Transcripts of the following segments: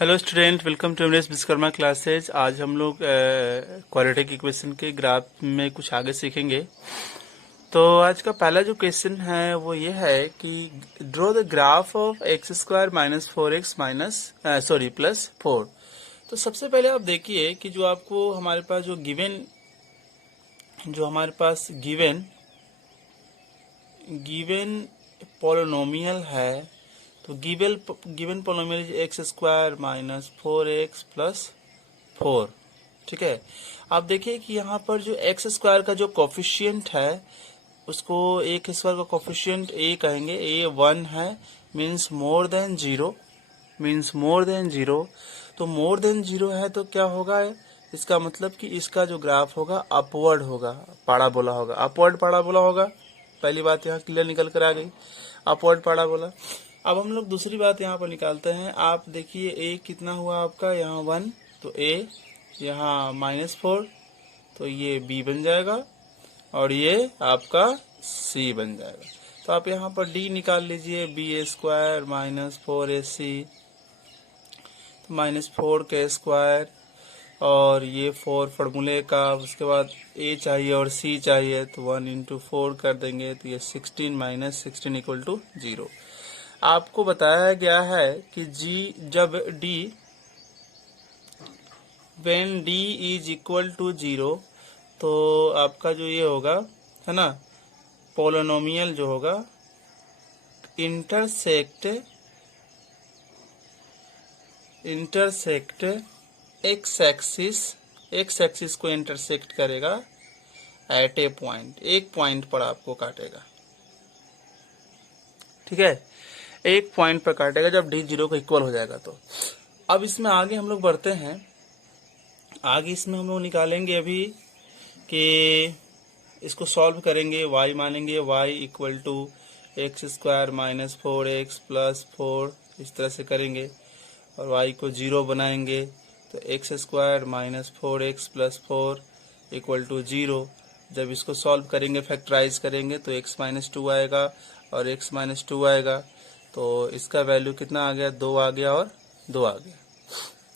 Hello student, welcome to MS Vishwakarma classes. आज हम लोग क्वाड्रेटिक इक्वेशन के ग्राफ में कुछ आगे सीखेंगे। तो आज का पहला जो क्वेश्चन है वो ये है कि draw the graph of x square minus four x plus four. तो सबसे पहले आप देखिए कि जो आपको हमारे पास गिवन पॉलिनोमियल है, तो given polynomial x square minus four x plus four. ठीक है, आप देखिए कि यहाँ पर जो एक्स स्क्वायर का जो कोफिशिएंट है उसको एक स्क्वायर का कोफिशिएंट ए कहेंगे। ए 1 है, मीन्स मोर देन जीरो। तो मोर देन जीरो है तो क्या होगा, इसका मतलब कि इसका जो ग्राफ होगा अपवर्ड होगा, पाराबोला होगा, अपवर्ड पाराबोला होगा। पहली बात यहाँ क्लियर निकल कर आ गई, अपवर्ड पाराबोला। अब हम लोग दूसरी बात यहाँ पर निकालते हैं। आप देखिए ए कितना हुआ आपका, यहाँ 1, तो ए यहाँ माइनस फोर, तो ये बी बन जाएगा और ये आपका सी बन जाएगा। तो आप यहाँ पर डी निकाल लीजिए, बी ए स्क्वायर माइनस फोर ए सी, तो माइनस फोर के स्क्वायर और ये फोर फॉर्मूले का। उसके बाद ए चाहिए और सी चाहिए, तो 1 इंटू फोर कर देंगे, तो ये 16 माइनस 16 इक्वल टू 0। आपको बताया गया है कि जी जब D when D is equal to 0, तो आपका जो ये होगा है ना, पॉलिनोमियल जो होगा इंटरसेक्ट एक्स एक्सिस को इंटरसेक्ट करेगा एट ए पॉइंट, एक पॉइंट पर आपको काटेगा। ठीक है, एक पॉइंट पर काटेगा जब डी 0 को इक्वल हो जाएगा। तो अब इसमें आगे हम लोग बढ़ते हैं। आगे इसमें हम लोग निकालेंगे अभी कि इसको सॉल्व करेंगे। y मानेंगे, y equal to x square minus four x plus four, इस तरह से करेंगे और y को 0 बनाएंगे। तो x square minus four x plus four equal to 0। जब इसको सॉल्व करेंगे, फैक्टराइज करेंगे, तो x माइनस टू आएगा और x माइनस टू आएगा। तो इसका वैल्यू कितना आ गया, 2 आ गया और 2 आ गया।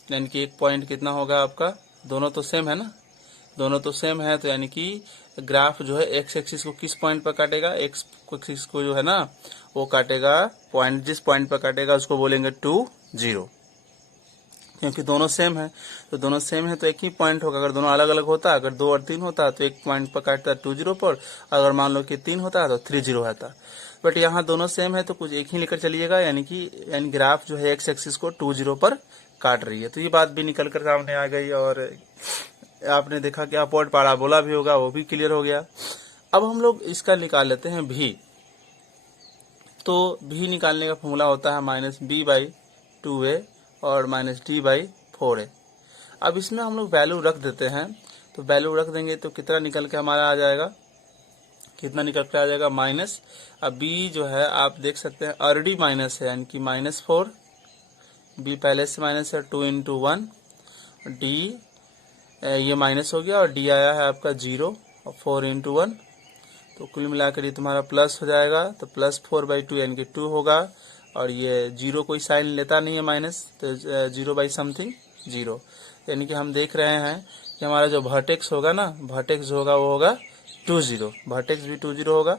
यानी कि एक पॉइंट कितना होगा आपका, दोनों तो सेम है ना, दोनों तो सेम है। तो यानी कि ग्राफ जो है एक्स एक्सिस को किस पॉइंट पर काटेगा, एक्स एक्सिस को जो है ना वो काटेगा पॉइंट, जिस पॉइंट पर काटेगा उसको बोलेंगे 2 0, क्योंकि दोनों सेम है। तो दोनों सेम है तो एक ही पॉइंट होगा। अगर दोनों अलग अलग होता, अगर 2 और 3 होता तो एक पॉइंट पर काटता 2 0 पर, अगर मान लो कि 3 होता तो 3 0 होता। बट यहाँ दोनों सेम है तो कुछ एक ही लेकर चलिएगा, यानी ग्राफ जो है एक्स एक्सिस को 2 0 पर काट रही है। तो ये बात भी निकल कर सामने आ गई और आपने देखा कि अपवर्ड पाराबोला भी होगा, वो भी क्लियर हो गया। अब हम लोग इसका निकाल लेते हैं भी। तो भी निकालने का फॉर्मूला होता है माइनस बी बाई 2a और माइनस डी बाई 4a। अब इसमें हम लोग वैल्यू रख देते हैं। तो वैल्यू रख देंगे तो कितना निकल के हमारा आ जाएगा, कितना निकल के आ जाएगा माइनस। अब बी जो है आप देख सकते हैं ऑलरेडी माइनस है, यानी कि माइनस 4, बी पहले से माइनस है, 2 इंटू 1, डी ये माइनस हो गया और डी आया है आपका 0 और 4 इंटू 1, तो कुल मिलाकर ये तुम्हारा प्लस हो जाएगा। तो प्लस 4 बाई 2 यानी कि 2 होगा और ये 0 कोई साइन लेता नहीं है माइनस, तो 0 बाई समथिंग 0। यानी कि हम देख रहे हैं कि हमारा जो वर्टेक्स होगा ना, वर्टेक्स होगा वो होगा 2 0, वर्टेक्स भी 2 0 होगा।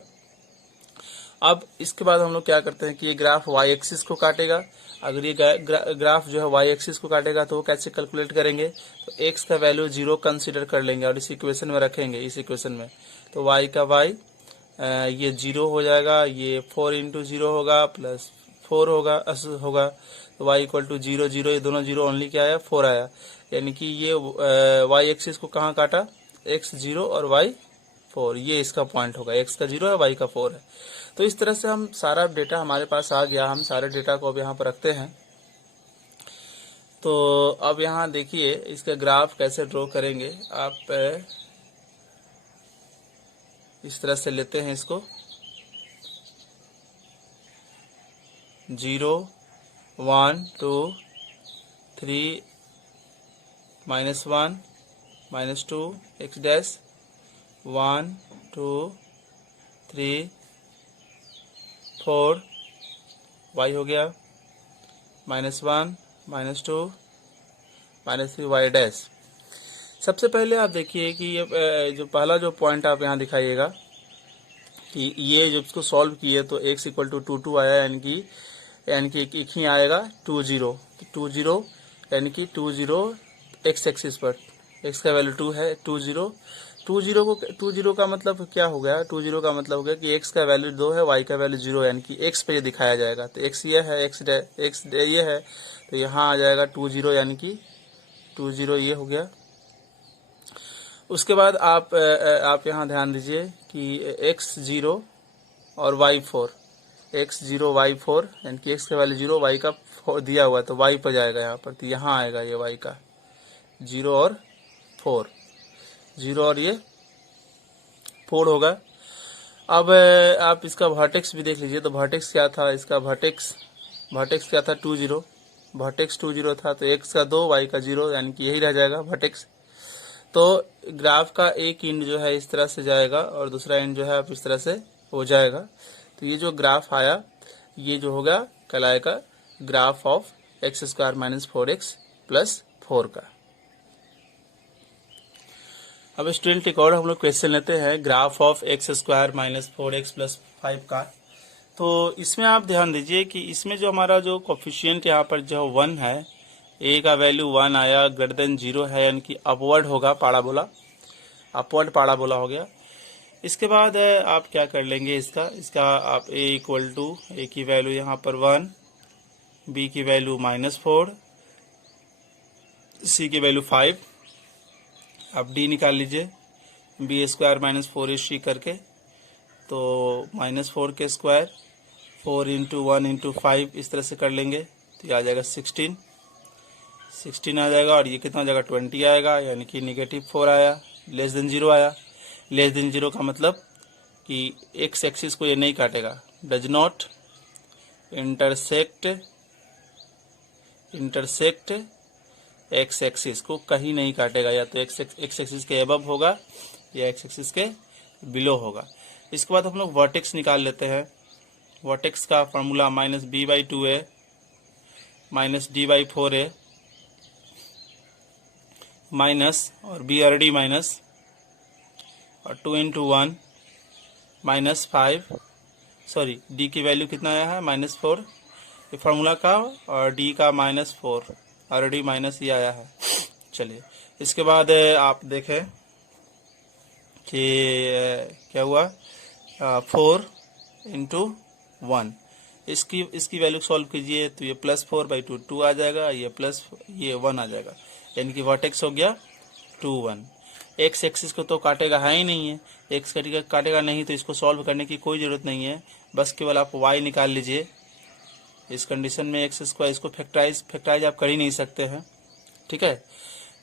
अब इसके बाद हम लोग क्या करते हैं कि ये ग्राफ y एक्सिस को काटेगा। अगर ये ग्राफ जो है y एक्सिस को काटेगा तो वो कैसे कैलकुलेट करेंगे, तो x का वैल्यू 0 कंसीडर कर लेंगे और इस इक्वेशन में रखेंगे, इस इक्वेशन में। तो y का y ये 0 हो जाएगा, ये 4 इंटू 0 होगा प्लस 4 होगा। तो y इक्वल टू 0 0, ये दोनों 0 ओनली क्या आया, 4 आया। यानी कि ये y एक्सिस को कहाँ काटा, x 0 और y 4, ये इसका पॉइंट होगा, x का 0 है, y का 4 है। तो इस तरह से हम सारा डेटा हमारे पास आ गया। हम सारे डेटा को अब यहाँ पर रखते हैं। तो अब यहाँ देखिए इसका ग्राफ कैसे ड्रॉ करेंगे। आप इस तरह से लेते हैं इसको, 0 1 2 3 -1 -2 x डैश 1 2 3 4 y हो गया, -1 -2 -3 y डैश। सबसे पहले आप देखिए कि ये जो पहला जो पॉइंट आप यहाँ दिखाइएगा कि ये जब इसको सॉल्व किए तो x इक्वल टू 2 आया, यानी कि एक ही आएगा 20 यानी कि 20 x एक्सिस पर x का वैल्यू 2 है। 20 का मतलब क्या हो गया? 20 का मतलब हो गया कि x का वैल्यू 2 है, y का वैल्यू 0, यानी कि x पे ये दिखाया जाएगा। तो x ये है, x ये है, तो यहाँ आ जाएगा 20, यानी कि 20 ये हो गया। उसके बाद आप यहाँ ध्यान दीजिए कि x0 और y4, x0 y4, यानी कि x का वैल्यू 0, y का 4 दिया हुआ है, तो y पर जाएगा यहाँ पर, तो यहाँ आएगा ये y का 0 और 4, 0 और ये 4 होगा। अब आप इसका वर्टेक्स भी देख लीजिए, तो वर्टेक्स क्या था इसका? वर्टेक्स क्या था? 20, वर्टेक्स 20 था, तो x का 2 y का 0, यानी कि यही रह जाएगा वर्टेक्स। तो ग्राफ का एक एंड जो है इस तरह से जाएगा और दूसरा एंड जो है आप इस तरह से हो जाएगा। तो ये जो ग्राफ आया ये जो होगा कहलाएगा ग्राफ ऑफ x² - 4x + 4 का। अब स्टूडेंट एक और हम लोग क्वेश्चन लेते हैं ग्राफ ऑफ x² - 4x + 5 का। तो इसमें आप ध्यान दीजिए कि इसमें जो हमारा जो कोफिशिएंट यहाँ पर जो 1 है, a का वैल्यू 1 आया, ग्रेटर देन 0 है, यानी कि अपवर्ड होगा, पाराबोला, अपवर्ड पाराबोला हो गया। इसके बाद आप क्या कर लेंगे इसका आप a इक्वल टू a की वैल्यू यहाँ पर 1, b की वैल्यू -4, c की वैल्यू 5, आप d निकाल लीजिए b² - 4ac करके, तो -4 के स्क्वायर 4 × 1 × 5 इस तरह से कर लेंगे, तो ये आ जाएगा 16 आ जाएगा, और ये कितना आ जाएगा? 20 आएगा, यानी कि -4 आया, लेस देन 0 आया। लेस देन 0 का मतलब कि x एक्सिस को ये नहीं काटेगा, does not intersect x axis को कहीं नहीं काटेगा, या तो x एक्सिस के अबव होगा या x एक्सिस के बिलो होगा। इसके बाद हम लोग वर्टेक्स निकाल लेते हैं। वर्टेक्स का फार्मूला -b/2a -d/4a माइनस और BRD माइनस और 2 × 1 -5, सॉरी d की वैल्यू कितना आया है? -4 ये फार्मूला का, और d का -4, RD माइनस ये आया है। चलिए इसके बाद आप देखें कि क्या हुआ, 4 × 1, इसकी वैल्यू सॉल्व कीजिए, तो ये +4/2 2 आ जाएगा, ये 1 आ जाएगा, यानी कि वर्टेक्स हो गया 2 1। x एक्सिस को तो काटेगा है ही नहीं है, x काटेगा नहीं, तो इसको सॉल्व करने की कोई ज़रूरत नहीं है, बस केवल आप y निकाल लीजिए। इस कंडीशन में x², इसको फैक्टराइज आप कर ही नहीं सकते हैं, ठीक है।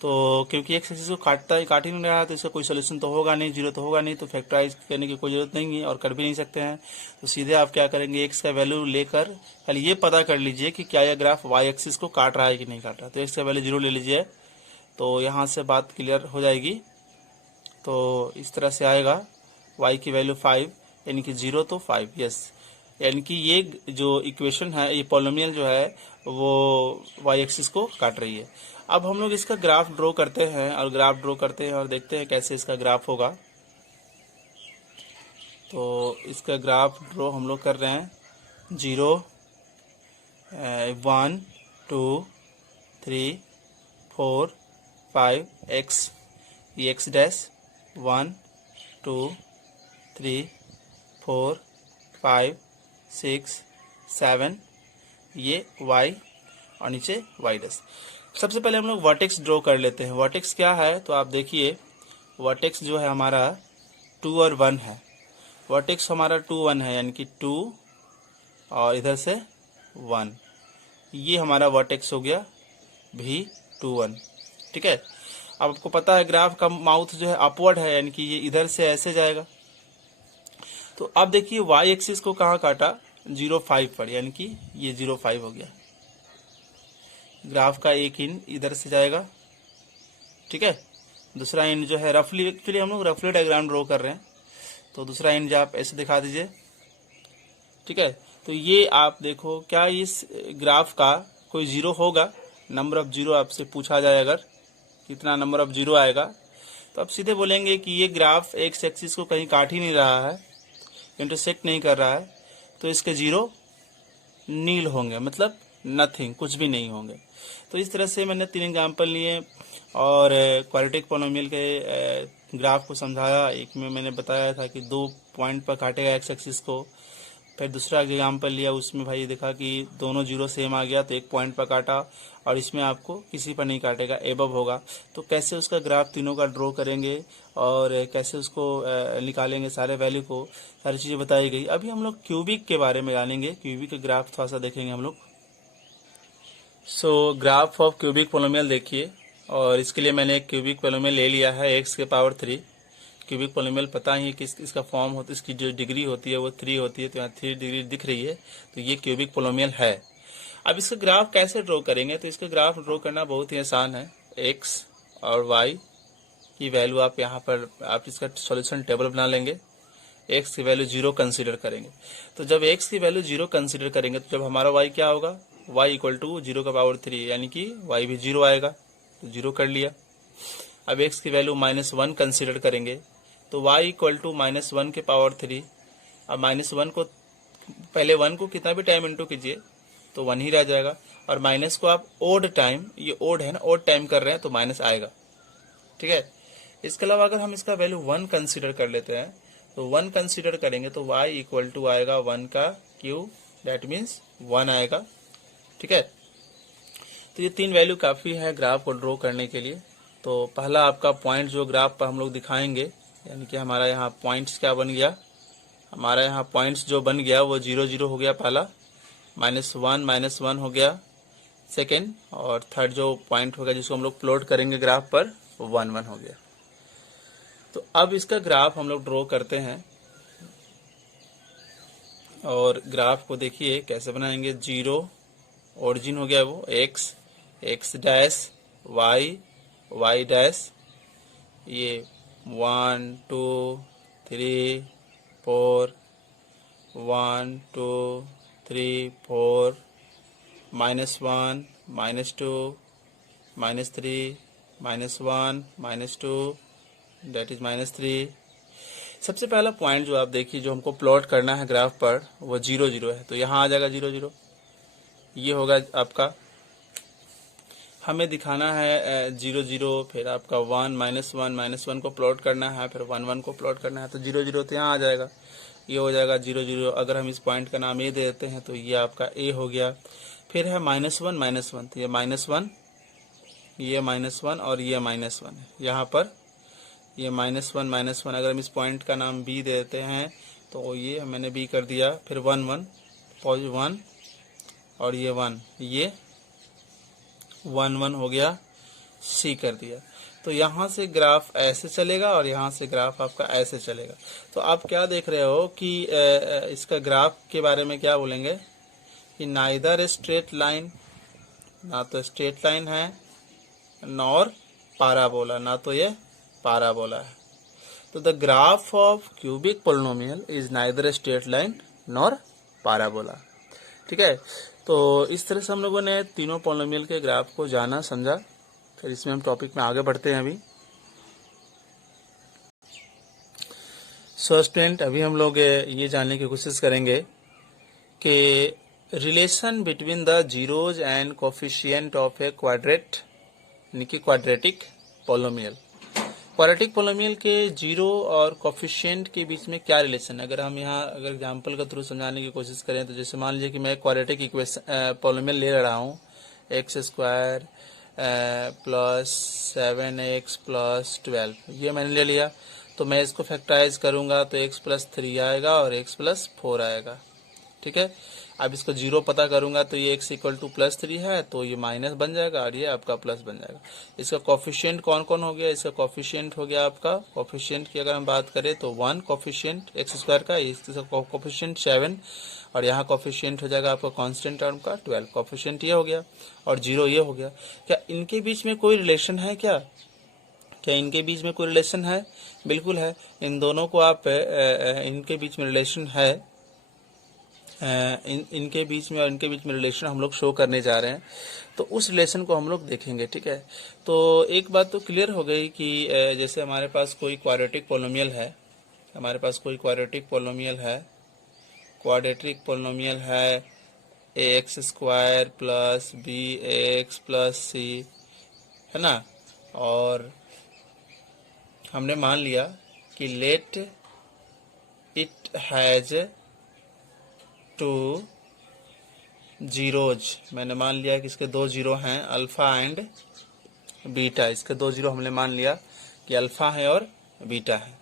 तो क्योंकि x एक्सिस को काट ही नहीं रहा, तो इसका कोई सोल्यूशन तो होगा नहीं, 0 तो होगा नहीं, तो फैक्टराइज करने की कोई ज़रूरत नहीं है और कर भी नहीं सकते हैं। तो सीधे आप क्या करेंगे, x का वैल्यू लेकर खाली ये पता कर लीजिए कि क्या यह ग्राफ y एक्सिस को काट रहा है कि नहीं काट रहा। तो x का वैल्यू 0 ले लीजिए, तो यहाँ से बात क्लियर हो जाएगी। तो इस तरह से आएगा, y की वैल्यू 5, यानी कि 0 तो 5, यस, यानी कि ये जो इक्वेशन है, ये पॉलिनोमियल जो है वो y एक्सिस को काट रही है। अब हम लोग इसका ग्राफ ड्रॉ करते हैं और देखते हैं कैसे इसका ग्राफ होगा। तो इसका ग्राफ ड्रॉ हम लोग कर रहे हैं 0 1 2 3 4 5 x, ये x डैश 1 2 3 4 5 6 7, ये y और नीचे y डैश। सबसे पहले हम लोग वर्टेक्स ड्रॉ कर लेते हैं। वर्टेक्स क्या है, तो आप देखिए वर्टेक्स जो है हमारा 2 और 1 है। वर्टेक्स हमारा 2 1 है, यानी कि 2 और इधर से 1, ये हमारा वर्टेक्स हो गया V2 1, ठीक है। अब आपको पता है ग्राफ का माउथ जो है अपवर्ड है, यानी कि ये इधर से ऐसे जाएगा। तो अब देखिए y एक्सिस को कहाँ काटा, 0 5 पर, यानी कि ये 0 5 हो गया। ग्राफ का एक एंड इधर से जाएगा, ठीक है। दूसरा एंड जो है रफली, एक्चुअली हम लोग रफली डायग्राम ड्रॉ कर रहे हैं, तो दूसरा एंड जो आप ऐसे दिखा दीजिए, ठीक है। तो ये आप देखो क्या इस ग्राफ का कोई 0 होगा, नंबर ऑफ जीरो आपसे पूछा जाए अगर कितना नंबर ऑफ जीरो आएगा, तो आप सीधे बोलेंगे कि ये ग्राफ एक्स एक्सिस को कहीं काट ही नहीं रहा है, इंटरसेक्ट नहीं कर रहा है, तो इसके जीरो नील होंगे, मतलब नथिंग, कुछ भी नहीं होंगे। तो इस तरह से मैंने 3 एग्जाम्पल लिए और क्वाड्रेटिक पोलिनोमियल के ग्राफ को समझाया। एक में मैंने बताया था कि 2 पॉइंट पर काटेगा एक्स एक्सिस को। फिर दूसरा एग्जाम्पल लिया, उसमें भाई देखा कि दोनों जीरो सेम आ गया तो 1 पॉइंट पर काटा, और इसमें आपको किसी पर नहीं काटेगा, एबव होगा। तो कैसे उसका ग्राफ तीनों का ड्रॉ करेंगे और कैसे उसको निकालेंगे सारे वैल्यू को, सारी चीज़ें बताई गई। अभी हम लोग क्यूबिक के बारे में जानेंगे, क्यूबिक के ग्राफ थोड़ा सा देखेंगे हम लोग। सो ग्राफ ऑफ क्यूबिक पोलिनोमियल देखिए, और इसके लिए मैंने एक क्यूबिक पोलिनोमियल ले लिया है एक्स के पावर 3। क्यूबिक पोलिनोमियल पता ही है कि इसका फॉर्म होता है, इसकी जो डिग्री होती है वो 3 होती है, तो यहाँ 3 डिग्री दिख रही है, तो ये क्यूबिक पोलिनोमियल है। अब इसका ग्राफ कैसे ड्रॉ करेंगे, तो इसका ग्राफ ड्रॉ करना बहुत ही आसान है। एक्स और वाई की वैल्यू आप यहाँ पर आप इसका सॉल्यूशन टेबल बना लेंगे। एक्स की वैल्यू 0 कंसीडर करेंगे, तो जब एक्स की वैल्यू 0 कंसीडर करेंगे तो जब हमारा वाई क्या होगा, y इक्वल टू 0 का पावर 3, यानी कि y भी 0 आएगा, तो 0 कर लिया। अब x की वैल्यू -1 कंसीडर करेंगे तो y इक्वल टू -1 के पावर 3। अब -1 को पहले 1 को कितना भी टाइम इंटू कीजिए तो 1 ही रह जाएगा, और माइनस को आप ओड टाइम, ये ओड है ना, ओड टाइम कर रहे हैं तो माइनस आएगा, ठीक है। इसके अलावा अगर हम इसका वैल्यू 1 कंसीडर कर लेते हैं तो 1 कंसीडर करेंगे तो y इक्वल टू आएगा 1 का क्यूब, दैट मीन्स 1 आएगा, ठीक है। तो ये 3 वैल्यू काफ़ी है ग्राफ को ड्रॉ करने के लिए। तो पहला आपका पॉइंट जो ग्राफ पर हम लोग दिखाएंगे, यानी कि हमारा यहाँ पॉइंट्स क्या बन गया, हमारा यहाँ पॉइंट्स जो बन गया वो 0 0 हो गया पहला, -1 हो गया सेकेंड, और थर्ड जो पॉइंट हो गया जिसको हम लोग प्लॉट करेंगे ग्राफ पर वो 1 1 हो गया। तो अब इसका ग्राफ हम लोग ड्रॉ करते हैं, और ग्राफ को देखिए कैसे बनाएंगे। 0 ओरिजिन हो गया वो x, x dash, y, y dash, ये 1 2 3 4, 1 2 3 4, -1 -2 -3 -1 -2, दैट इज -3। सबसे पहला पॉइंट जो आप देखिए जो हमको प्लॉट करना है ग्राफ पर वो 0 0 है, तो यहाँ आ जाएगा 0 0, ये होगा आपका। हमें दिखाना है 0 0, फिर आपका 1 -1 को प्लॉट करना है, फिर 1 1 को प्लॉट करना है, तो 0 0 तो यहाँ आ जाएगा, ये हो जाएगा 0 0। अगर हम इस पॉइंट का नाम ए दे देते हैं तो ये आपका ए हो गया। फिर है -1 तो ये -1, ये -1 और ये -1 है यहाँ पर, ये -1 अगर हम इस पॉइंट का नाम बी दे देते हैं तो ये मैंने बी कर दिया। फिर 1 1 और ये 1, ये 1 1 हो गया, सी कर दिया। तो यहाँ से ग्राफ ऐसे चलेगा और यहाँ से ग्राफ आपका ऐसे चलेगा। तो आप क्या देख रहे हो कि इसका ग्राफ के बारे में क्या बोलेंगे कि नाइदर स्ट्रेट लाइन, ना तो स्ट्रेट लाइन है नॉर पाराबोला, ना तो ये पाराबोला है। तो the graph of cubic polynomial is neither straight line nor parabola, ठीक है। तो इस तरह से हम लोगों ने तीनों पोलिनोमियल के ग्राफ को जाना समझा। फिर इसमें हम टॉपिक में आगे बढ़ते हैं अभी। सो स्टूडेंट, अभी हम लोग ये जानने की कोशिश करेंगे कि relation between the zeros and coefficient of a quadratic, यानी कि क्वाड्रेटिक पोलिनोमियल। क्वाड्रेटिक पोलिनोमियल के जीरो और कोफिशिएंट के बीच में क्या रिलेशन है, अगर हम यहाँ अगर एग्जांपल के थ्रू समझाने की कोशिश करें तो जैसे मान लीजिए कि मैं क्वाड्रेटिक इक्वेशन पोलिनोमियल ले रहा हूँ x² + 7x + 12, ये मैंने ले लिया। तो मैं इसको फैक्टराइज करूंगा तो x + 3 आएगा और x + 4 आएगा, ठीक है। अब इसको 0 पता करूंगा तो ये x = +3 है, तो ये माइनस बन जाएगा और ये आपका प्लस बन जाएगा। इसका कोफिशिएंट कौन कौन हो गया, इसका कोफिशिएंट हो गया आपका, कोफिशिएंट की अगर हम बात करें तो 1 कोफिशिएंट x² का, इसका कोफिशिएंट 7, और यहाँ कोफिशिएंट हो जाएगा आपका कांस्टेंट टर्म का 12, कोफिशिएंट ये हो गया, और 0 ये हो गया। क्या इनके बीच में कोई रिलेशन है क्या इनके बीच में कोई रिलेशन है? बिल्कुल है। इन दोनों को आप इनके बीच में रिलेशन है इनके बीच में और इनके बीच में रिलेशन हम लोग शो करने जा रहे हैं, तो उस रिलेशन को हम लोग देखेंगे। ठीक है, तो एक बात तो क्लियर हो गई कि जैसे हमारे पास कोई क्वाड्रेटिक पोलिनोमियल है, हमारे पास कोई क्वाड्रेटिक पोलिनोमियल है ax square plus b x plus c, है ना, और हमने मान लिया कि लेट इट हैज 2 जीरोज। मैंने मान लिया कि इसके 2 जीरो हैं, अल्फा एंड बीटा। इसके 2 जीरो हमने मान लिया कि अल्फा है और बीटा है।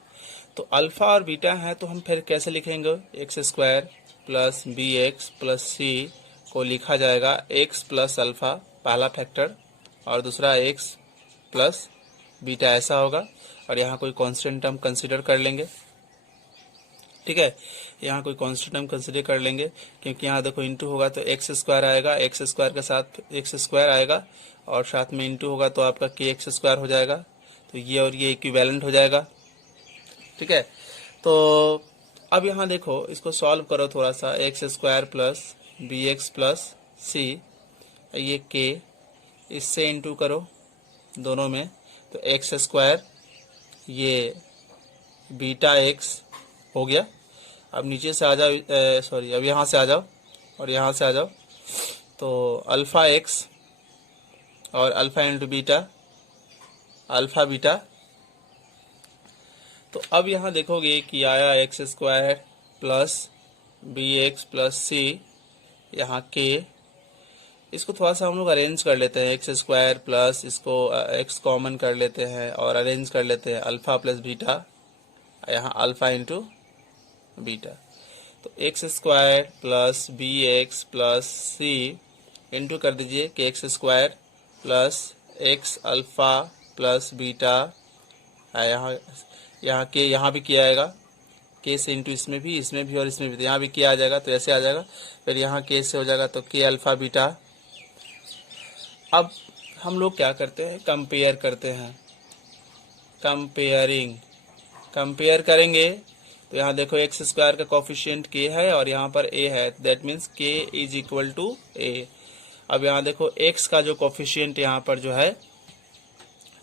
तो अल्फा और बीटा है तो हम फिर कैसे लिखेंगे, x square plus b x plus c को लिखा जाएगा एक्स प्लस अल्फा पहला फैक्टर, और दूसरा एक्स प्लस बीटा, ऐसा होगा। और यहाँ कोई कांस्टेंट हम कंसीडर कर लेंगे। ठीक है, यहाँ कोई कांस्टेंट हम कंसीडर कर लेंगे, क्योंकि यहाँ देखो इंटू होगा तो एक्स स्क्वायर आएगा, एक्स स्क्वायर के साथ एक्स स्क्वायर आएगा, और साथ में इंटू होगा तो आपका के एक्स स्क्वायर हो जाएगा। तो ये और ये इक्विवेलेंट हो जाएगा। ठीक है, तो अब यहाँ देखो, इसको सॉल्व करो थोड़ा सा, x square plus b x plus c, ये के, इससे इंटू करो दोनों में, तो एक्स स्क्वायर ये बीटा एक्स हो गया। अब नीचे से आ जाओ, सॉरी, अब यहाँ से आ जाओ और यहाँ से आ जाओ, तो अल्फा एक्स और alpha into beta, alpha beta. तो अब यहाँ देखोगे कि आया x square plus b x plus c, यहाँ के, इसको थोड़ा सा हम लोग अरेंज कर लेते हैं, एक्स स्क्वायर प्लस इसको एक्स कॉमन कर लेते हैं और अरेंज कर लेते हैं, अल्फा प्लस बीटा, यहाँ अल्फा इंटू बीटा। तो x square plus b x plus c into कर दीजिए कि x square plus x alpha plus beta, यहाँ के यहाँ भी किया आएगा, के से इंटू इसमें भी और इसमें भी, तो यहाँ भी किया आ जाएगा, तो ऐसे आ जाएगा। फिर यहाँ के से हो जाएगा तो के अल्फा बीटा। अब हम लोग क्या करते हैं, कंपेयर करते हैं, कंपेयर करेंगे। तो यहाँ देखो एक्स स्क्वायर का कोफिशिएंट के है और यहाँ पर ए है, दैट मीन्स के इज इक्वल टू ए। अब यहाँ देखो एक्स का जो कोफिशिएंट यहाँ पर जो है,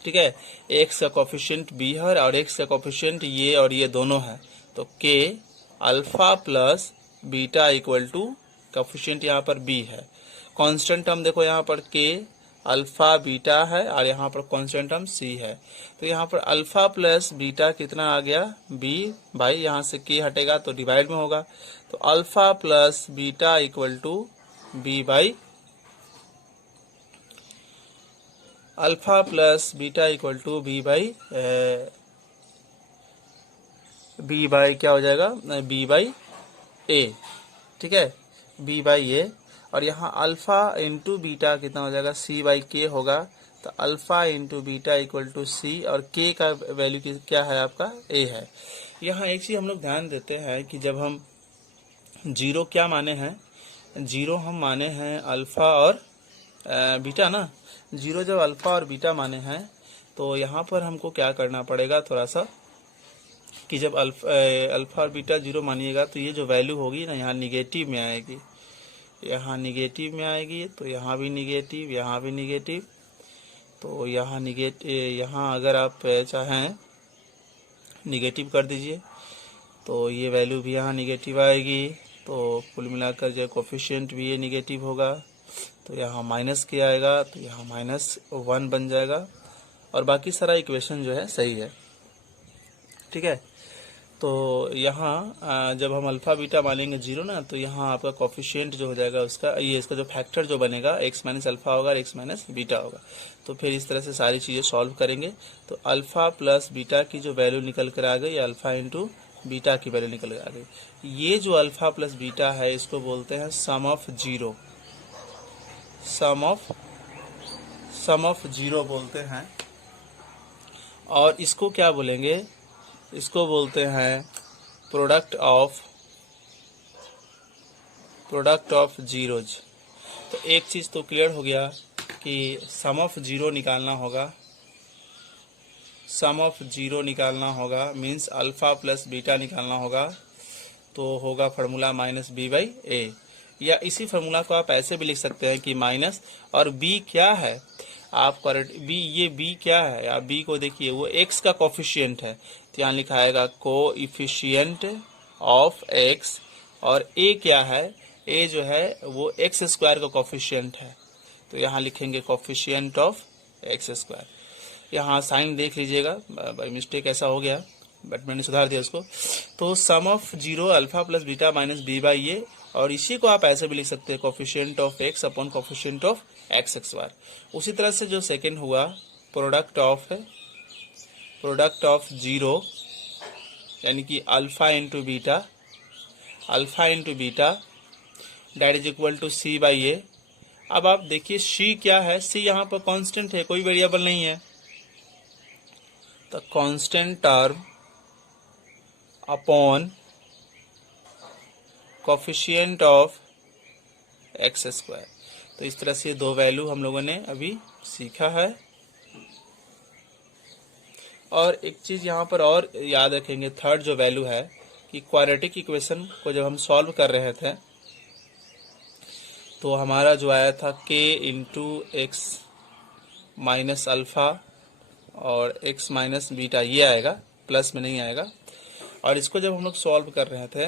ठीक है, एक्स का कोफिशिएंट बी है और एक्स का कोफिशिएंट ये और ये दोनों है, तो के alpha plus beta equal to coefficient यहाँ पर बी है। कांस्टेंट टर्म देखो यहाँ पर के अल्फा बीटा है और यहाँ पर कांस्टेंट टर्म सी है, तो यहाँ पर अल्फा प्लस बीटा कितना आ गया, बी भाई, यहाँ से के हटेगा तो डिवाइड में होगा, तो alpha plus beta equal to b by, alpha plus beta equal to b by क्या हो जाएगा, बी बाई ए। ठीक है, बी बाई ए, और यहाँ अल्फा इंटू बीटा कितना हो जाएगा, सी बाई के होगा, तो alpha into beta equal to c, और के का वैल्यू क्या है आपका, ए है। यहाँ एक चीज हम लोग ध्यान देते हैं कि जब हम जीरो क्या माने हैं, जीरो हम माने हैं अल्फा और बीटा ना, जीरो जब अल्फा और बीटा माने हैं, तो यहाँ पर हमको क्या करना पड़ेगा थोड़ा सा, कि जब अल्फा और बीटा जीरो मानिएगा तो ये जो वैल्यू होगी ना, यहाँ निगेटिव में आएगी, यहाँ निगेटिव में आएगी, तो यहाँ भी निगेटिव, यहाँ भी निगेटिव, तो यहाँ यहाँ अगर आप चाहें निगेटिव कर दीजिए तो ये वैल्यू भी यहाँ निगेटिव आएगी, तो कुल मिलाकर जो कोफिशिएंट भी ये निगेटिव होगा, तो यहाँ माइनस के आएगा, तो यहाँ -1 बन जाएगा, और बाकी सारा इक्वेशन जो है सही है। ठीक है, तो यहाँ जब हम अल्फा बीटा मानेंगे जीरो ना, तो यहाँ आपका कोफिशिएंट जो हो जाएगा उसका, ये इसका जो फैक्टर जो बनेगा एक्स माइनस अल्फा होगा और एक्स माइनस बीटा होगा। तो फिर इस तरह से सारी चीज़ें सॉल्व करेंगे, तो अल्फा प्लस बीटा की जो वैल्यू निकल कर आ गई, अल्फा इंटू बीटा की वैल्यू निकल कर आ गई। ये जो अल्फा प्लस बीटा है इसको बोलते हैं sum of zero, sum of zero बोलते हैं। और इसको क्या बोलेंगे, इसको बोलते हैं प्रोडक्ट ऑफ जीरोज। तो एक चीज़ तो क्लियर हो गया कि सम ऑफ जीरो निकालना होगा, सम ऑफ जीरो निकालना होगा मीन्स अल्फा प्लस बीटा निकालना होगा। तो होगा फार्मूला माइनस बी बाई ए, या इसी फार्मूला को आप ऐसे भी लिख सकते हैं कि माइनस, और बी क्या है आप बी, ये बी क्या है, आप बी को देखिए वो एक्स का कोफिशिएंट है, तो यहाँ लिखा आएगा कोएफिशिएंट ऑफ एक्स, और ए क्या है, ए जो है वो एक्स स्क्वायर का कोफिशिएंट है, तो यहाँ लिखेंगे कोफिशिएंट ऑफ एक्स स्क्वायर। यहाँ साइन देख लीजिएगा, बाई मिस्टेक ऐसा हो गया बट मैंने सुधार दिया उसको। तो sum of zero alpha plus beta minus b by a, और इसी को आप ऐसे भी लिख सकते हैं coefficient of x upon coefficient of x square. उसी तरह से जो सेकेंड हुआ प्रोडक्ट ऑफ जीरो यानी कि alpha into beta that is equal to c by a. अब आप देखिए सी क्या है, सी यहाँ पर कांस्टेंट है, कोई वेरिएबल नहीं है, तो constant term upon coefficient of x square. तो इस तरह से दो वैल्यू हम लोगों ने अभी सीखा है। और एक चीज यहाँ पर और याद रखेंगे, थर्ड जो वैल्यू है कि क्वाड्रेटिक इक्वेशन को जब हम सॉल्व कर रहे थे तो हमारा जो आया था k into x minus alpha और x माइनस बीटा, ये आएगा, प्लस में नहीं आएगा। और इसको जब हम लोग सॉल्व कर रहे थे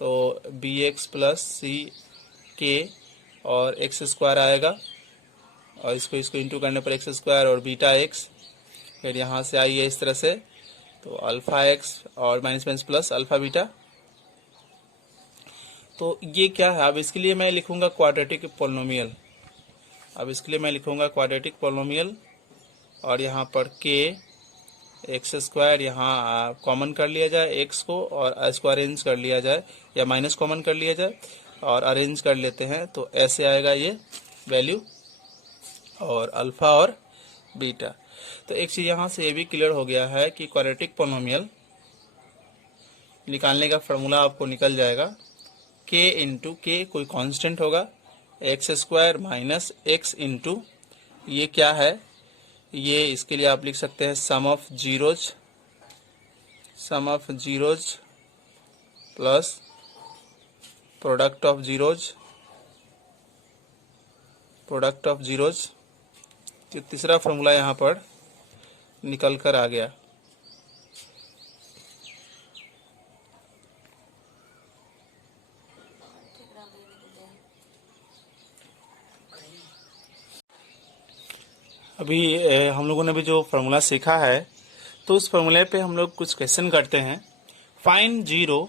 तो bx प्लस सी के और एक्स स्क्वायर आएगा, और इसको इंटू करने पर एक्स स्क्वायर और बीटा एक्स, फिर यहाँ से आई है इस तरह से, तो अल्फा एक्स और minus minus plus alpha beta. तो ये क्या है, अब इसके लिए मैं लिखूंगा क्वाड्रेटिक पोलिनोमियल। और यहाँ पर k एक्स स्क्वायर यहाँ कॉमन कर लिया जाए एक्स को, और इसको अरेंज कर लिया जाए, या माइनस कॉमन कर लिया जाए और अरेंज कर लेते हैं, तो ऐसे आएगा ये वैल्यू, और अल्फा और बीटा। तो एक चीज़ यहाँ से ये भी क्लियर हो गया है कि क्वाड्रेटिक पोलिनोमियल निकालने का फार्मूला आपको निकल जाएगा, k इंटू के कोई कांस्टेंट होगा, x square minus x into ये क्या है, ये इसके लिए आप लिख सकते हैं sum of zeros plus product of zeros. तो तीसरा फॉर्मूला यहाँ पर निकल कर आ गया। अभी हम लोगों ने भी जो फार्मूला सीखा है तो उस फार्मूले पे हम लोग कुछ क्वेश्चन करते हैं। Find zero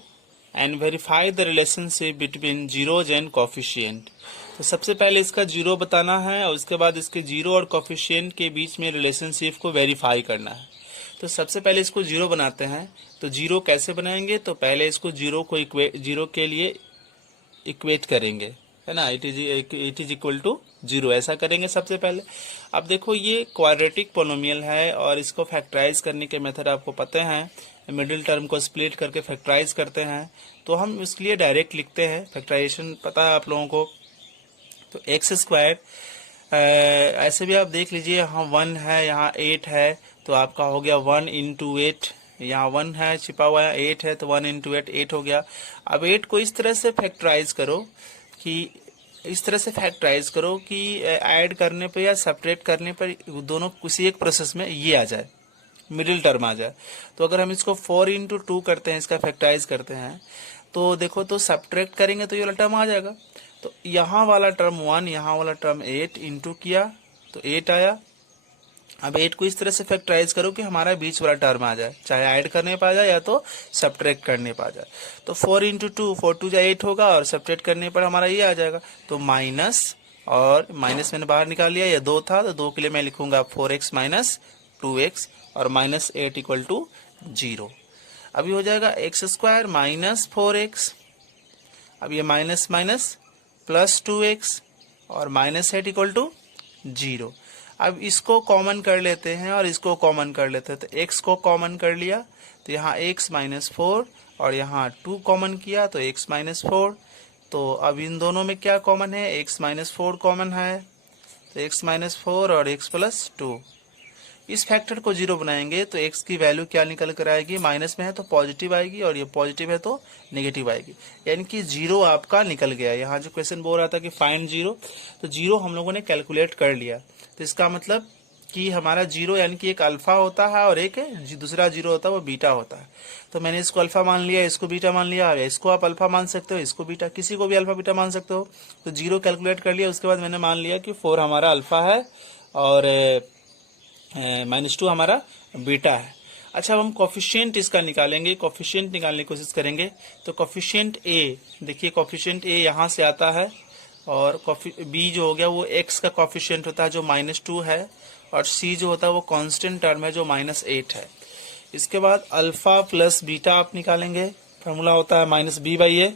and verify the relationship between zeros and coefficient. तो सबसे पहले इसका जीरो बताना है और उसके बाद इसके जीरो और कोफिशिएंट के बीच में रिलेशनशिप को वेरीफाई करना है। तो सबसे पहले इसको जीरो बनाते हैं। तो जीरो कैसे बनाएंगे, तो पहले इसको जीरो के लिए इक्वेट करेंगे, है ना, it is equal to zero, ऐसा करेंगे सबसे पहले। अब देखो ये क्वाड्रेटिक पोलिनोमियल है और इसको फैक्टराइज करने के मेथड आपको पता है, मिडिल टर्म को स्प्लिट करके फैक्टराइज करते हैं। तो हम इसके लिए डायरेक्ट लिखते हैं, फैक्टराइजेशन पता है आप लोगों को। तो एक्स स्क्वायर ऐसे भी आप देख लीजिए, यहाँ 1 है, यहाँ 8 है, तो आपका हो गया 1 इंटू 8, यहाँ 1 है छिपा हुआ है, 8 है, तो 1 इंटू 8 8 हो गया। अब 8 को इस तरह से फैक्टराइज करो कि ऐड करने पर या सब्ट्रैक्ट करने पर दोनों किसी एक प्रोसेस में ये आ जाए, मिडिल टर्म आ जाए। तो अगर हम इसको 4 इंटू 2 करते हैं, इसका फैक्टराइज करते हैं, तो देखो तो सब्ट्रैक्ट करेंगे तो ये वाला टर्म आ जाएगा। तो यहाँ वाला टर्म 1, यहाँ वाला टर्म 8 इंटू किया तो 8 आया। अब 8 को इस तरह से फैक्टराइज करो कि हमारा बीच वाला टर्म आ जाए, चाहे ऐड करने पर आ जाए या तो सब्ट्रैक्ट करने पर आ जाए। तो 4 इंटू 2, 4 2 जा 8 होगा और सब्ट्रैक्ट करने पर हमारा ये आ जाएगा। तो माइनस, और माइनस मैंने बाहर निकाल लिया, ये 2 था तो 2 के लिए मैं लिखूंगा 4x माइनस 2x और माइनस 8 इक्वल टू 0। अभी हो जाएगा एक्स स्क्वायर माइनस 4x, अब ये माइनस माइनस प्लस 2x और माइनस 8 इक्वल टू 0। अब इसको कॉमन कर लेते हैं और इसको कॉमन कर लेते हैं। तो x को कॉमन कर लिया तो यहाँ x माइनस 4 और यहाँ 2 कॉमन किया तो x माइनस 4। तो अब इन दोनों में क्या कॉमन है, x माइनस 4 कॉमन है, तो x माइनस 4 और x प्लस 2। इस फैक्टर को 0 बनाएंगे तो x की वैल्यू क्या निकल कर आएगी, माइनस में है तो पॉजिटिव आएगी और ये पॉजिटिव है तो नेगेटिव आएगी, यानी कि 0 आपका निकल गया। यहाँ जो क्वेश्चन बोल रहा था कि फाइंड 0, तो 0 हम लोगों ने कैलकुलेट कर लिया। तो इसका मतलब कि हमारा 0 यानी कि एक अल्फा होता है और एक दूसरा 0 होता है वो बीटा होता है। तो मैंने इसको अल्फा मान लिया, इसको बीटा मान लिया, इसको आप अल्फा मान सकते हो, इसको बीटा, किसी को भी अल्फा बीटा मान सकते हो। तो 0 कैलकुलेट कर लिया, उसके बाद मैंने मान लिया कि 4 हमारा अल्फा है और -2 हमारा बीटा है। अच्छा, अब हम कोफिशिएंट इसका निकालेंगे, कोफिशिएंट निकालने की कोशिश करेंगे। तो कोफिशिएंट ए, देखिए कोफिशिएंट ए यहाँ से आता है और बी जो हो गया वो x का कोफिशिएंट होता है जो -2 है, और c जो होता है वो कांस्टेंट टर्म है जो -8 है। इसके बाद अल्फा प्लस बीटा आप निकालेंगे, फार्मूला होता है -b/a,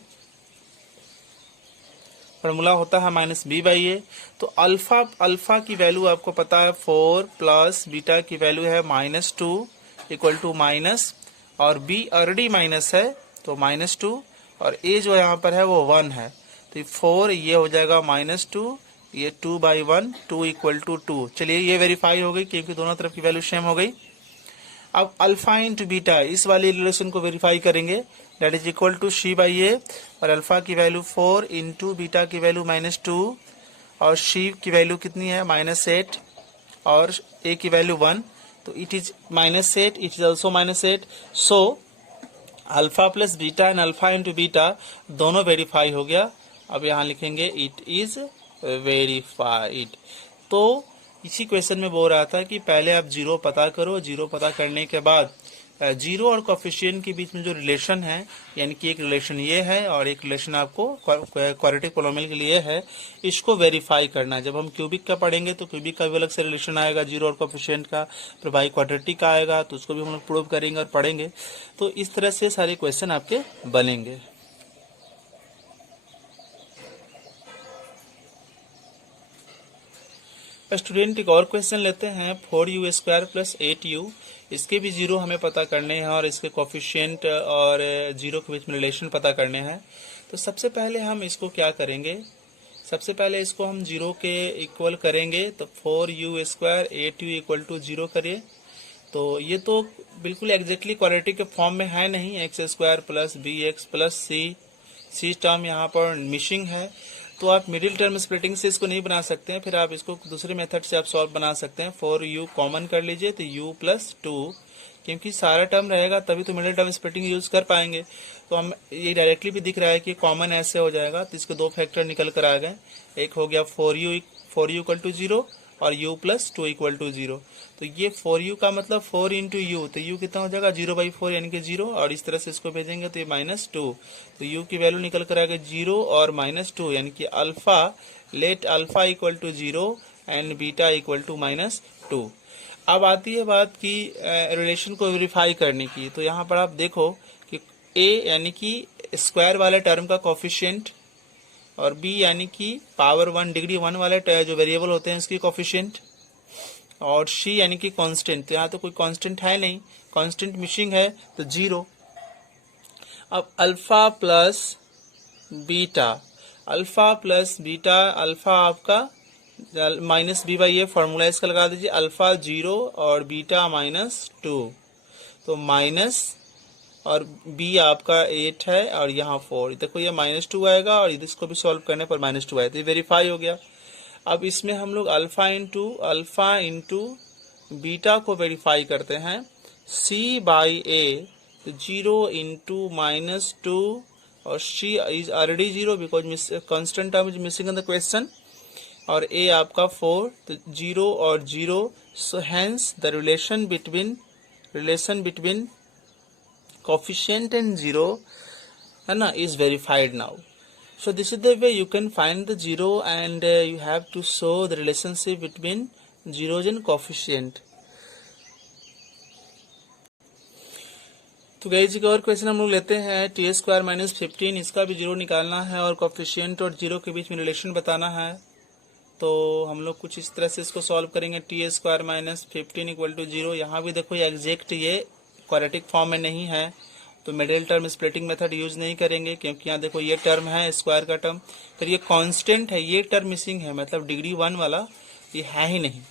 फार्मूला होता है -b/a। तो अल्फा की वैल्यू आपको पता है 4 प्लस बीटा की वैल्यू है -2 इक्वल टू माइनस, और b ऑलरेडी माइनस है तो -2, और a जो यहाँ पर है वो 1 है, तो 4 ये हो जाएगा -2, ये 2/1, 2 इक्वल टू 2। चलिए ये वेरीफाई हो गई क्योंकि दोनों तरफ की वैल्यू सेम हो गई। अब अल्फा इंटू बीटा, इस वाली रिलेशन को वेरीफाई करेंगे, that is equal to c/a, और अल्फा की वैल्यू 4 इंटू बीटा की वैल्यू -2 और c की वैल्यू कितनी है -8 और a की वैल्यू 1, तो it is -8, it is also -8। So alpha plus beta and alpha into beta दोनों वेरीफाई हो गया। अब यहाँ लिखेंगे इट इज वेरीफाइड। तो इसी क्वेश्चन में बोल रहा था कि पहले आप 0 पता करो, 0 पता करने के बाद 0 और कोफिशिएंट के बीच में जो रिलेशन है, यानी कि एक रिलेशन ये है और एक रिलेशन आपको क्वाड्रेटिक पोलिनोमियल के लिए है, इसको वेरीफाई करना है। जब हम क्यूबिक का पढ़ेंगे तो क्यूबिक का भी अलग से रिलेशन आएगा 0 और कोफिशिएंट का, फिर बाई क्वाड्रेटिक का आएगा तो उसको भी हम लोग प्रूव करेंगे और पढ़ेंगे। तो इस तरह से सारे क्वेश्चन आपके बनेंगे। स्टूडेंट एक और क्वेश्चन लेते हैं, 4u² प्लस 8u, इसके भी 0 हमें पता करने हैं और इसके कोफिशिएंट और 0 के बीच में रिलेशन पता करने हैं। तो सबसे पहले हम इसको क्या करेंगे, सबसे पहले इसको हम 0 के इक्वल करेंगे। तो 4u² 8u इक्वल टू 0 करिए। तो ये तो बिल्कुल एग्जैक्टली क्वाड्रेटिक के फॉर्म में है नहीं, x² plus bx plus c term यहाँ पर मिसिंग है, तो आप मिडिल टर्म स्प्लिटिंग से इसको नहीं बना सकते हैं, फिर आप इसको दूसरे मेथड से आप सॉल्व बना सकते हैं। 4u कॉमन कर लीजिए तो u प्लस 2, क्योंकि सारा टर्म रहेगा तभी तो मिडिल टर्म स्प्लिटिंग यूज कर पाएंगे। तो हम ये डायरेक्टली भी दिख रहा है कि कॉमन ऐसे हो जाएगा, तो इसके 2 फैक्टर निकल कर आ गए। एक हो गया 4u इक्वल टू 0 और u प्लस 2 इक्वल टू 0। तो ये 4u का मतलब 4 इंटू यू, तो u कितना हो जाएगा 0/4 यानी कि 0, और इस तरह से इसको भेजेंगे तो ये -2, तो u की वैल्यू निकल कर आएगा 0 और -2, यानी कि alpha, let alpha equal to 0 and beta equal to -2। अब आती है बात की रिलेशन को वेरीफाई करने की। तो यहाँ पर आप देखो कि a यानी कि स्क्वायर वाले टर्म का कोफिशिएंट और b यानी कि पावर 1 डिग्री 1 वाले जो वेरिएबल होते हैं उसकी कोफिशिएंट, और c यानी कि कांस्टेंट, तो यहाँ तो कोई कांस्टेंट है नहीं, कांस्टेंट मिसिंग है तो 0। अब alpha plus beta, alpha plus beta, alpha आपका -b/a फॉर्मूला इसका लगा दीजिए, अल्फा 0 और बीटा -2, तो माइनस और b आपका 8 है और यहाँ 4, देखो ये -2 आएगा और इसको भी सॉल्व करने पर -2 आएगा, तो ये वेरीफाई हो गया। अब इसमें हम लोग अल्फा इंटू बीटा को वेरीफाई करते हैं, c/a, तो 0 इंटू -2 और c is already 0 because constant term is missing in the question, और a आपका 4, तो 0 और 0, so hence the relation between coefficient and 0 है ना is verified now. So this is the way you can find the 0 and you have to show the relationship between zeros and coefficient. तो guys एक और question हम लोग लेते हैं, t² - 15, इसका भी 0 निकालना है और कोफिशिएंट और 0 के बीच में रिलेशन बताना है। तो हम लोग कुछ इस तरह से इसको सॉल्व करेंगे, t² - 15 इक्वल टू 0। यहाँ भी देखो ये एग्जैक्ट ये क्वाड्रेटिक फॉर्म में नहीं है, तो middle term splitting method use नहीं करेंगे, क्योंकि यहाँ देखो ये टर्म है स्क्वायर का टर्म, फिर ये कांस्टेंट है, ये टर्म मिसिंग है, मतलब डिग्री 1 वाला ये है ही नहीं।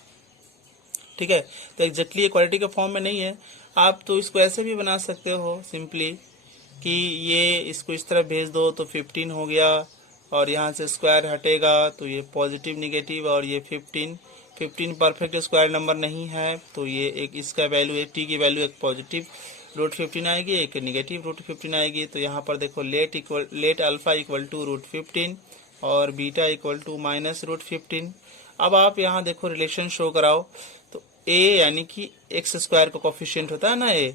ठीक है। तो एग्जैक्टली इक्वालिटी के फॉर्म में नहीं है, आप तो इसको ऐसे भी बना सकते हो सिंपली कि ये इसको इस तरह भेज दो तो 15 हो गया, और यहाँ से स्क्वायर हटेगा तो ये पॉजिटिव निगेटिव, और ये 15 परफेक्ट स्क्वायर नंबर नहीं है, तो ये एक इसका वैल्यू एक टी की वैल्यू एक पॉजिटिव √15 आएगी, एक निगेटिव √15 आएगी। तो यहाँ पर देखो लेट अल्फा इक्वल टू √15 और बीटा इक्वल टू माइनस √15। अब आप यहाँ देखो रिलेशन शो कराओ, तो a यानी कि एक्स स्क्वायर का कोफिशिएंट होता है ना a,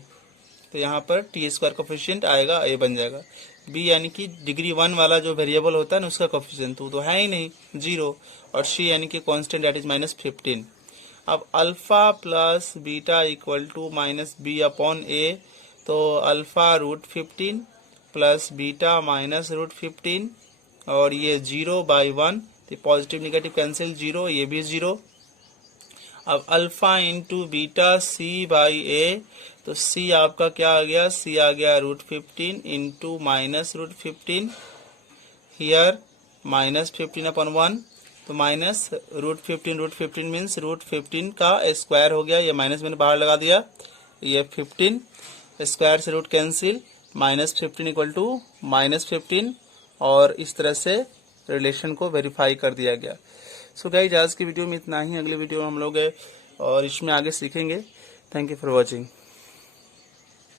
तो यहाँ पर टी स्क्वायर कोफिशिएंट आएगा, a बन जाएगा। b यानी कि डिग्री 1 वाला जो वेरिएबल होता है ना उसका कोफिशिएंट तो है ही नहीं 0, और c यानी कि कांस्टेंट दैट इज -15। अब alpha plus beta equal to minus b upon a, तो अल्फा √15 प्लस बीटा माइनस √15, और ये 0/1, तो पॉजिटिव निगेटिव कैंसिल 0, ये भी 0। अब अल्फा इंटू बीटा c/a, तो c आपका क्या आ गया, c आ गया √15 इंटू माइनस √15, हियर -15/1, तो माइनस √15 मीन्स √15 का स्क्वायर हो गया, ये माइनस मैंने बाहर लगा दिया, ये 15 स्क्वायर से रूट कैंसिल, -15 इक्वल टू -15, और इस तरह से रिलेशन को वेरीफाई कर दिया गया। सो गाइस आज की वीडियो में इतना ही, अगले वीडियो में हम लोग और इसमें आगे सीखेंगे। Thank you for watching.